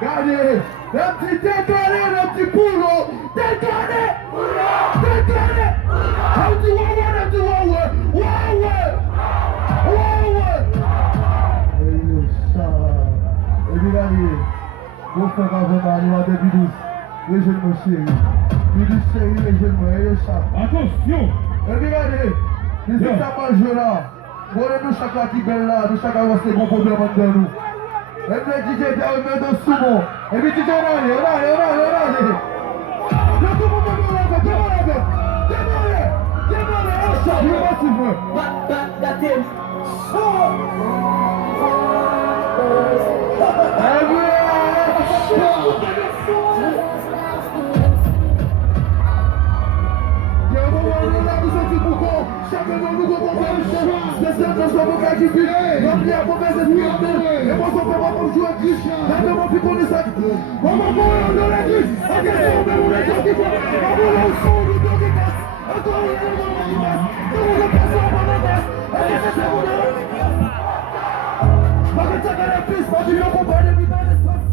Regardez, le petit détourné, le petit boulot, détourné, un petit waouh, et le chat, et regardez, mon frère avant nous a des bidous, les jeunes mon chéri, bidous chéri, les jeunes mon, et le chat. Attention! Et regardez, les états majeurs là, bon, nous chacun qui belle là, nous chacun va se gros problème entre nous. Et puis DJ Derrière de Sumo. Et puis DJ Rani. Le tout le monde démarre. Ça, il va s'y faire. Chacun de nous comprend le chef. Les seuls ne sont pas qui filent. Remplis à mauvaise esprit. Et moi, on peut pas jouer à Christ. La demande plus qu'on est ça. On va mourir dans la Christ. Attention, mais vous les gens qui font. On va mourir au son du dos qui casse. Encore une fois, on va mourir. Tout le monde passe en bonne adresse. Et c'est ça, on est. Pas que ça qu'à la piste. Pas que l'on peut pas les dans l'espace.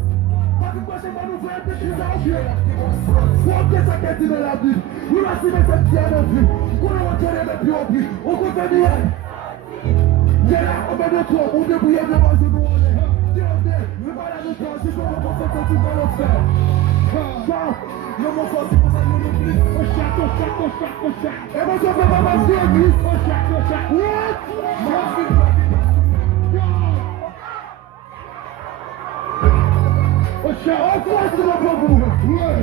Pas que moi, c'est pas nous faire des choses à jouer. Faut que ça qu'est dans la Bible. Nous la cible cette pierre de vue. On va tirer les pieds au pied. On continue. Viens là, on met de trop. On débrouille de base de nous. Le malade de toi, si je veux pas faire ça, tu vas le faire. Le mot fort, c'est pour ça que nous l'oublions. Au chat. Et moi, je fais pas ma vie, église. Au chat. What? Au chat. On passe de la bombe. Ouais.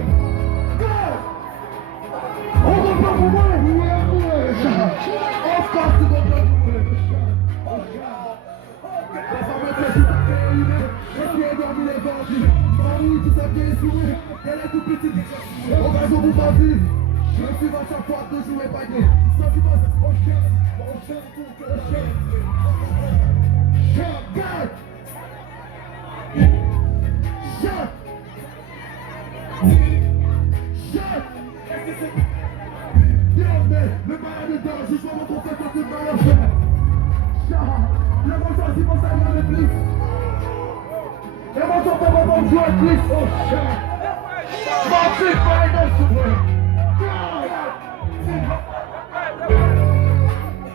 On va pas vous voir. On passe de la bombe. La femme est tout à fait allumée. Et puis elle dormit les bandits. Marie, tout à fait essourée. Elle est toute petite. Au réseau vous pas vivre. Je suis à chaque fois de jouer pas gay. Ça tu passes au chien. Au chien pour que le chien. Chien, garde. Chien. Chien. Est-ce que c'est... Bien, mais le malade de dents, je sois mon professeur de malade. Chien. Le mot c'est pour ça qu'il y a le plus. Le mot c'est pour jouer à plus. Oh chien. Martin Final Super.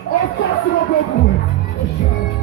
On passe sur le bon bout. Oh chien.